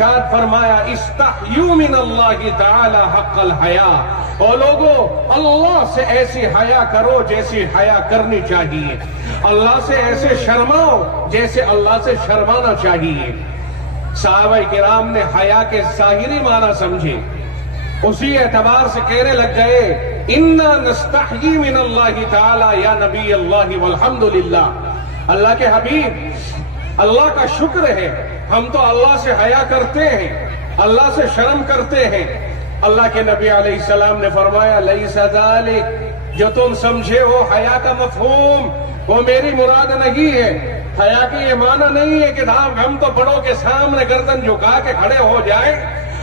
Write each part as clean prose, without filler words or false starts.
ارشاد فرمایا استحیوا من اللہ تعالی حق الحیا، او لوگو اللہ سے ایسی حیا کرو جیسی حیا کرنی چاہیے، اللہ سے ایسے شرماؤ جیسے اللہ سے شرمانا چاہیے۔ صحابہ کرام نے حیا کے ظاہری معنی سمجھے، اسی اعتبار سے کہنے لگ گئے انا نستحیی من اللہ تعالی یا نبی اللہ والحمدللہ، اللہ کے حبیب اللہ کا شکر ہے ہم تو اللہ سے حیا کرتے ہیں، اللہ سے شرم کرتے ہیں۔ اللہ کے نبی علیہ السلام نے فرمایا لیس ذالک، جو تم سمجھے ہو حیا کا مفہوم وہ میری مراد نہیں ہے۔ حیا کی یہ معنی نہیں ہے کہ ہم تو بڑوں کے سامنے گردن جھکا کے کھڑے ہو جائیں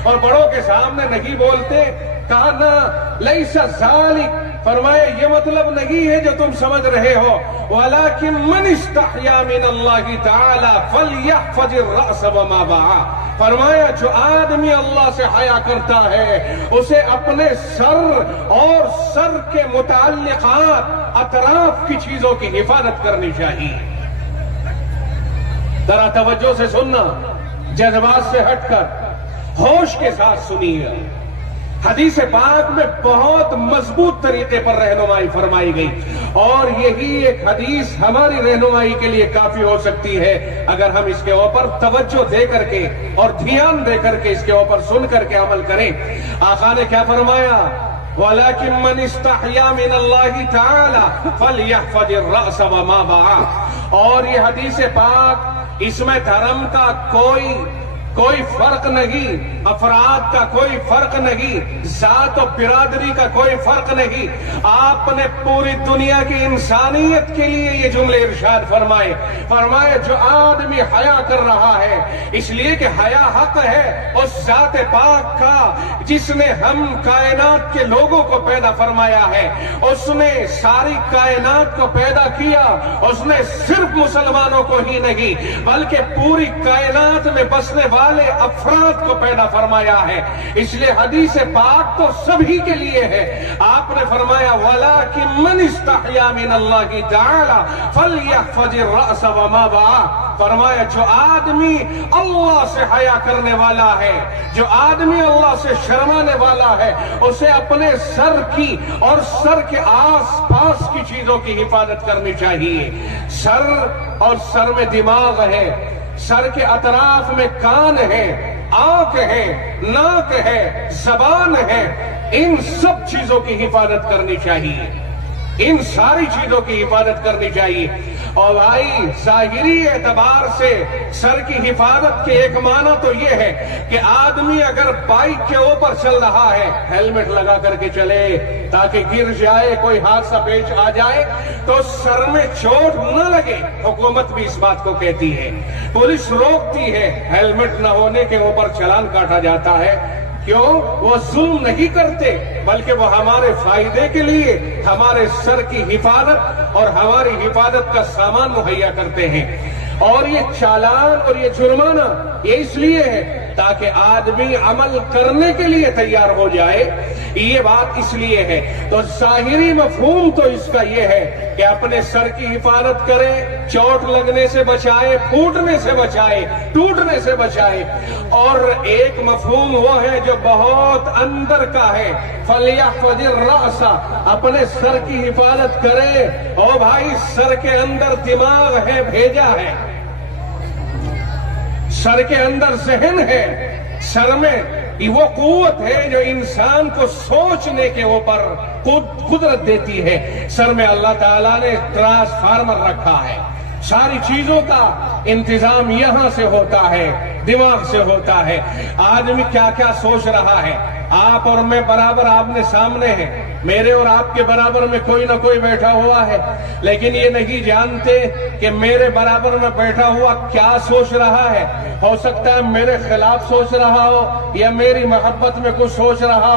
اور بڑوں کے سامنے نہیں بولتے، کہا نا لیس ذالک، فرمایا یہ مطلب نہیں ہے جو تم سمجھ رہے ہو، وَلَكِن مَّنِ اسْتَحْيَا مِنَ اللَّهِ تَعَالَى فَلْيَحْفَظِ الرَّأْسَ وَمَا بَعَا، فرمایا جو آدمی اللہ سے حیا کرتا ہے اسے اپنے سر اور سر کے متعلقات اطراف کی چیزوں کی حفاظت کرنی چاہیے۔ ذرا توجہ سے سننا، جذبات سے ہٹ کر ہوش کے ساتھ سنیے۔ حدیث پاک میں بہت مضبوط طریقے پر رہنمائی فرمائی گئی، اور یہی ایک حدیث ہماری رہنمائی کے لیے کافی ہو سکتی ہے اگر ہم اس کے اوپر توجہ دے کر کے اور دھیان دے کر کے اس کے اوپر سن کر کے عمل کریں۔ آقا نے کیا فرمایا؟ وَلَكِن مَّنِ اسْتَحْيَا مِنَ اللَّهِ تَعَالَى فَلْيَحْفَظِ الرَّأْسَ وَمَا بَعَا، اور یہ حدیث پاک اس میں دھرم کا کوئی فرق نہیں، افراد کا کوئی فرق نہیں، ذات و برادری کا کوئی فرق نہیں، آپ نے پوری دنیا کی انسانیت کے لیے یہ جملے ارشاد فرمائے جو آدمی حیا کر رہا ہے اس لیے کہ حیا حق ہے اس ذات پاک کا جس نے ہم کائنات کے لوگوں کو پیدا فرمایا ہے، اس نے ساری کائنات کو پیدا کیا، اس نے صرف مسلمانوں کو ہی نہیں بلکہ پوری کائنات میں بسنے والے افراد کو پیدا فرمایا ہے، اس لیے حدیث پاک تو سبھی کے لیے ہے۔ آپ نے فرمایا وَلَكِن مَّنِ اسْتَحْيَا مِنَ اللَّهِ تَعَالَى فَلْيَحْفَظِ الرَّأْسَ وَمَا بَعَا، فرمایا جو آدمی اللہ سے حیا کرنے والا ہے، جو آدمی اللہ سے شرمانے والا ہے، اسے اپنے سر کی اور سر کے آس پاس کی چیزوں کی حفاظت کرنی چاہیے۔ سر اور سر میں دماغ ہے، سر کے اطراف میں کان ہے، آنکھ ہے، ناک ہے، زبان ہے، ان سب چیزوں کی حفاظت کرنی چاہیے، ان ساری چیزوں کی حفاظت کرنی چاہیے۔ اور بھائی ظاہری اعتبار سے سر کی حفاظت کے ایک معنی تو یہ ہے کہ آدمی اگر بائک کے اوپر چل رہا ہے ہیلمٹ لگا کر کے چلے تاکہ گر جائے، کوئی حادثہ پیش آ جائے تو سر میں چوٹ نہ لگے۔ حکومت بھی اس بات کو کہتی ہے، پولیس روکتی ہے، ہیلمٹ نہ ہونے کے اوپر چلان کاٹا جاتا ہے۔ کیوں؟ وہ ظلم نہیں کرتے بلکہ وہ ہمارے فائدے کے لیے ہمارے سر کی حفاظت اور ہماری حفاظت کا سامان مہیا کرتے ہیں۔ اور یہ چالان اور یہ جرمانہ یہ اس لیے ہے تاکہ آدمی عمل کرنے کے لیے تیار ہو جائے، یہ بات اس لیے ہے۔ تو ظاہری مفہوم تو اس کا یہ ہے کہ اپنے سر کی حفاظت کرے، چوٹ لگنے سے بچائے، پھوٹنے سے بچائے، ٹوٹنے سے بچائے۔ اور ایک مفہوم وہ ہے جو بہت اندر کا ہے، فَلْيَحْفَظِ الرَّأْسَ، اپنے سر کی حفاظت کرے۔ او بھائی سر کے اندر دماغ ہے، بھیجا ہے، سر کے اندر ذہن ہے، سر میں وہ قوت ہے جو انسان کو سوچنے کے اوپر قدرت دیتی ہے۔ سر میں اللہ تعالیٰ نے ٹرانسفارمر رکھا ہے، ساری چیزوں کا انتظام یہاں سے ہوتا ہے، دماغ سے ہوتا ہے۔ آدمی کیا کیا سوچ رہا ہے، آپ اور میں برابر آمنے سامنے ہیں، میرے اور آپ کے برابر میں کوئی نہ کوئی بیٹھا ہوا ہے، لیکن یہ نہیں جانتے کہ میرے برابر میں بیٹھا ہوا کیا سوچ رہا ہے۔ ہو سکتا ہے میرے خلاف سوچ رہا ہو یا میری محبت میں کچھ سوچ رہا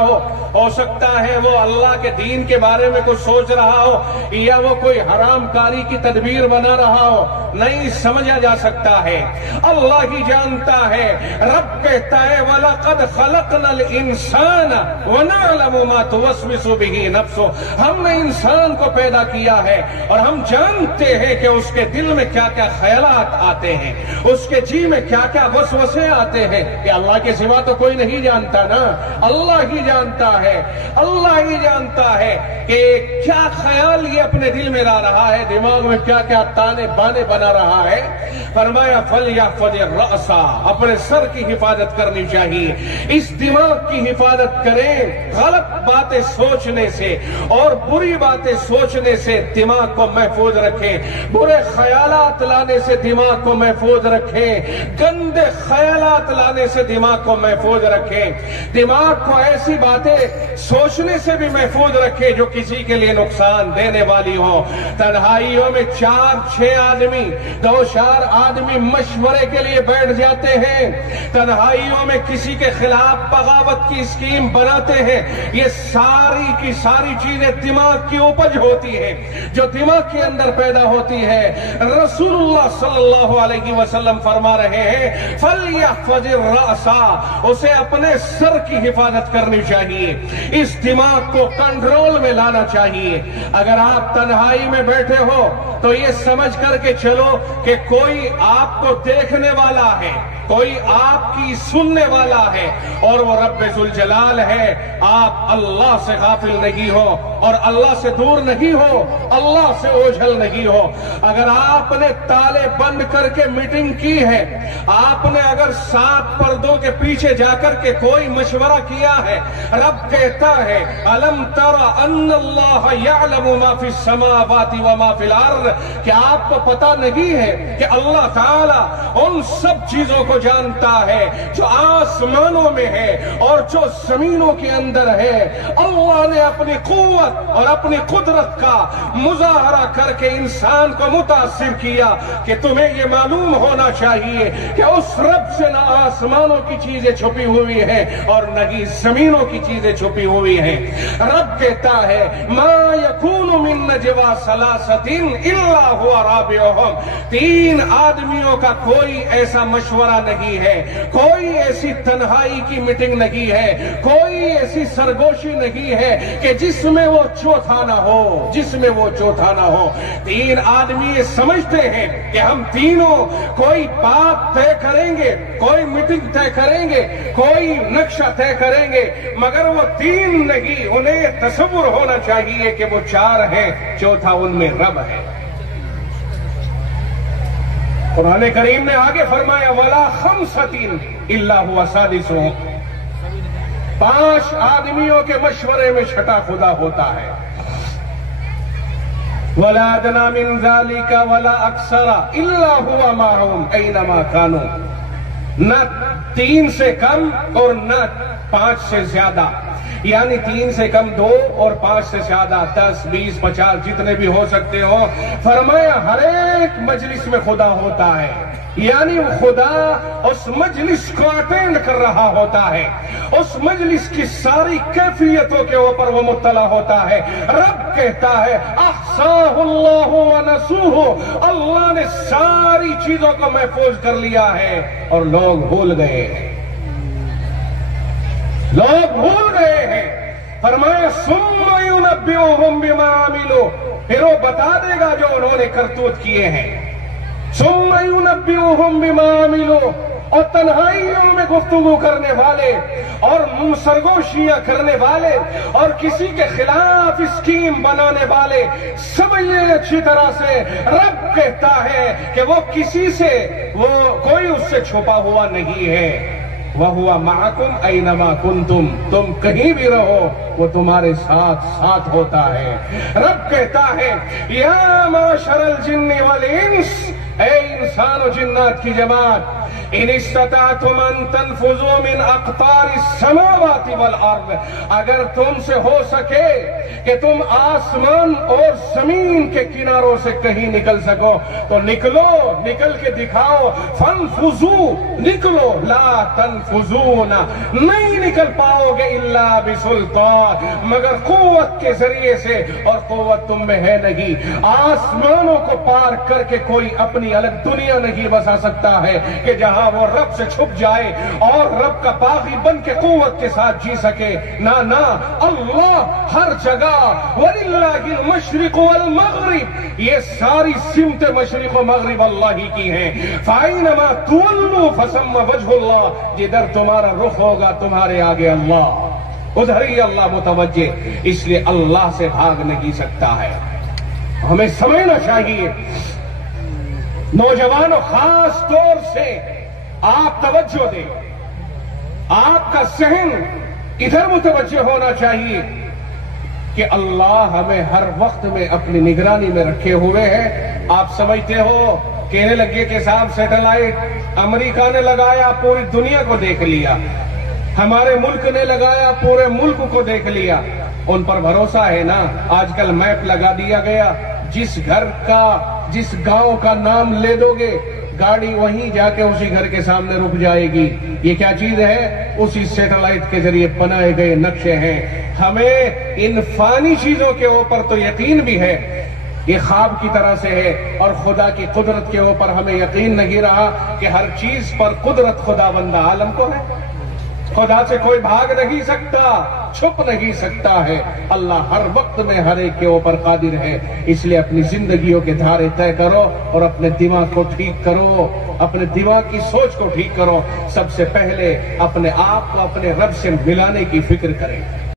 ہو سکتا ہے وہ اللہ کے دین کے بارے میں کچھ سوچ رہا ہو یا وہ کوئی حرام کاری کی تدبیر بنا رہا ہو، نہیں سمجھا جا سکتا ہے، اللہ ہی جانتا ہے۔ رب کہتا ہے وَلَقَدْ خَلَقْنَا الْإِنسَانَ وَنَعْلَمُ مَا تُوَسْوِسُ بِهِ به نفسه، ہم نے انسان کو پیدا کیا ہے اور ہم جانتے ہیں کہ اس کے دل میں کیا کیا خیالات آتے ہیں، اس کے جی میں کیا کیا وسوسے آتے ہیں، کہ اللہ کے سوا تو کوئی نہیں جانتا نا، اللہ ہی جانتا ہے، اللہ ہی جانتا ہے کہ کیا خیال یہ اپنے دل میں لا رہا ہے، دماغ میں کیا کیا تانے بانے بنا رہا ہے۔ فرمایا فَلْيَحْفَظِ الرَّأْسَ، اپنے سر کی حفاظت کرنی چاہیے، اس دماغ کی حفاظت کریں، غلط باتیں سوچنے سے اور بری باتیں سوچنے سے دماغ کو محفوظ رکھیں، برے خیالات لانے سے دماغ کو محفوظ رکھیں، گندے خیالات لانے سے دماغ کو محفوظ رکھیں، دماغ کو ایسی باتیں سوچنے سے بھی محفوظ رکھیں جو کسی کے لیے نقصان دینے والی ہو۔ تنہائیوں میں 4-6 آدمی، 2-4 آدمی مشورے کے لیے بیٹھ جاتے ہیں، تنہائیوں میں کسی کے خلاف بغاوت کی اسکیم بناتے ہیں، یہ ساری کی ساری چیزیں دماغ کی اپج ہوتی ہے جو دماغ کے اندر پیدا ہوتی ہے۔ رسول اللہ صلی اللہ علیہ وسلم فرما رہے ہیں فَلْيَحْفَظِ الرَّأْسَ، اسے اپنے سر کی حفاظت کرنی چاہیے، اس دماغ کو کنٹرول میں لانا چاہیے۔ اگر آپ تنہائی میں بیٹھے ہو تو یہ سمجھ کر کے چلو کہ کوئی آپ کو دیکھنے والا ہے، کوئی آپ کی سننے والا ہے اور وہ رب ذوالجلال ہے، آپ اللہ سے غافل نہیں ہو اور اللہ سے دور نہیں ہو، اللہ سے اوجھل نہیں ہو۔ اگر آپ نے تالے بند کر کے میٹنگ کی ہے، آپ نے اگر 7 پردوں کے پیچھے جا کر کے کوئی مشورہ کیا ہے، رب کہتا ہے أَلَمْ تَرَ أَنَّ اللَّهَ يَعْلَمُ مَا فِي السَّمَاوَاتِ وَمَا فِي الْأَرْضِ، کہ آپ کو پتہ نہیں ہے کہ اللہ تعالیٰ ان سب چیزوں کو جانتا ہے جو آسمانوں میں ہے اور جو زمینوں کے اندر ہے۔ اللہ نے اپنی قوت اور اپنی قدرت کا مظاہرہ کر کے انسان کو متاثر کیا کہ تمہیں یہ معلوم ہونا چاہیے کہ اس رب سے نہ آسمانوں کی چیزیں چھپی ہوئی ہیں اور نہ ہی زمینوں کی چیزیں چھپی ہوئی ہیں۔ رب کہتا ہے ما یکون من نجوا ثلاثۃ الا هو رابعهم، 3 آدمیوں کا کوئی ایسا مشورہ نہیں ہے، کوئی ایسی تنہائی کی میٹنگ نہیں ہے، کوئی ایسی سرگوشی نہیں ہے کہ جس میں وہ چوتھا نہ ہو، جس میں وہ چوتھا نہ ہو۔ 3 آدمی یہ سمجھتے ہیں کہ ہم تینوں کوئی بات طے کریں گے، کوئی میٹنگ طے کریں گے، کوئی نقشہ طے کریں گے، مگر وہ 3 نہیں، انہیں یہ تصور ہونا چاہیے کہ وہ 4 ہیں، چوتھا ان میں رب ہے۔ قرآن کریم نے آگے فرمایا وَلَا خَمْسَةٍ إِلَّا هُوَ سَادِسُهُمْ، 5 آدمیوں کے مشورے میں چھٹا خدا ہوتا ہے۔ وَلَا أَدْنَىٰ مِن ذَٰلِكَ وَلَا أَكْثَرَ إِلَّا هُوَ مَعَهُمْ أَيْنَمَا كَانُوا، نہ 3 سے کم اور نہ 5 سے زیادہ، یعنی 3 سے کم 2 اور 5 سے زیادہ 10 20 50 جتنے بھی ہو سکتے ہو۔ فرمایا ہر ایک مجلس میں خدا ہوتا ہے، یعنی خدا اس مجلس کو اٹینڈ کر رہا ہوتا ہے، اس مجلس کی ساری کیفیتوں کے اوپر وہ مطلع ہوتا ہے۔ رب کہتا ہے احصاہ اللہ ونسوہ، اللہ نے ساری چیزوں کو محفوظ کر لیا ہے اور لوگ بھول گئے ہیں، لوگ بھول گئے ہیں۔ فرمایا ثم ينبئهم بما عملوا، پھر وہ بتا دے گا جو انہوں نے کرتوت کیے ہیں۔ ثم ينبئهم بما عملوا، اور تنہائیوں میں گفتگو کرنے والے اور سرگوشیاں کرنے والے اور کسی کے خلاف اسکیم بنانے والے سمجھے اچھی طرح سے، رب کہتا ہے کہ وہ کسی سے، وہ کوئی اس سے چھپا ہوا نہیں ہے۔ وَهُوَ مَعَكُمْ أَيْنَمَا كُنْتُمْ، تم کہیں بھی رہو وہ تمہارے ساتھ ساتھ ہوتا ہے۔ رب کہتا ہے یا معشر الجن والانس، اے انسان و جنات کی جماعت، ان استطعتم ان تنفذوا من اقطار السماوات والارض، اگر تم سے ہو سکے کہ تم آسمان اور زمین کے کناروں سے کہیں نکل سکو تو نکلو، نکل کے دکھاؤ۔ فانفذوا، نکلو، لا تنفذون، نہیں نکل پاؤ گے الا بسلطان، مگر قوت کے ذریعے سے، اور قوت تم میں ہے نہیں۔ آسمانوں کو پار کر کے کوئی اپنی الگ دنیا نہیں بسا سکتا ہے کہ جہاں رہا وہ رب سے چھپ جائے اور رب کا باغی بن کے قوت کے ساتھ جی سکے. نہ اللہ ہر جگہ. وَلِلَّهِ الْمَشْرِقُ وَالْمَغْرِبُ، یہ ساری سمت مشرق و مغرب اللہ ہی کی ہیں. فَأَيْنَمَا تُوَلُّوا فَثَمَّ وَجْهُ اللَّهِ، جدھر تمہارا رخ ہوگا تمہارے آگے اللہ، ادھر ہی اللہ متوجہ. اس لیے اللہ سے بھاگ نہیں سکتا ہے. ہمیں سمجھنا چاہیے. نوجوانوں خاص طور سے آپ توجہ دیں، آپ کا ذہن ادھر متوجہ ہونا چاہیے کہ اللہ ہمیں ہر وقت میں اپنی نگرانی میں رکھے ہوئے ہیں. آپ سمجھتے ہو کہنے لگے کہ صاحب سیٹلائٹ امریکہ نے لگایا پوری دنیا کو دیکھ لیا، ہمارے ملک نے لگایا پورے ملک کو دیکھ لیا. ان پر بھروسہ ہے نا؟ آج کل میپ لگا دیا گیا، جس گھر کا جس گاؤں کا نام لے دو گے گاڑی وہیں جا کے اسی گھر کے سامنے رک جائے گی. یہ کیا چیز ہے؟ اسی سیٹلائٹ کے ذریعے بنائے گئے نقشے ہیں. ہمیں ان فانی چیزوں کے اوپر تو یقین بھی ہے، یہ خواب کی طرح سے ہے، اور خدا کی قدرت کے اوپر ہمیں یقین نہیں رہا کہ ہر چیز پر قدرت خدا بندہ عالم کو ہے. خدا سے کوئی بھاگ نہیں سکتا، چھپ نہیں سکتا ہے. اللہ ہر وقت میں ہر ایک کے اوپر قادر ہے. اس لیے اپنی زندگیوں کے دھارے طے کرو اور اپنے دماغ کو ٹھیک کرو، اپنے دماغ کی سوچ کو ٹھیک کرو. سب سے پہلے اپنے آپ کو اپنے رب سے ملانے کی فکر کریں.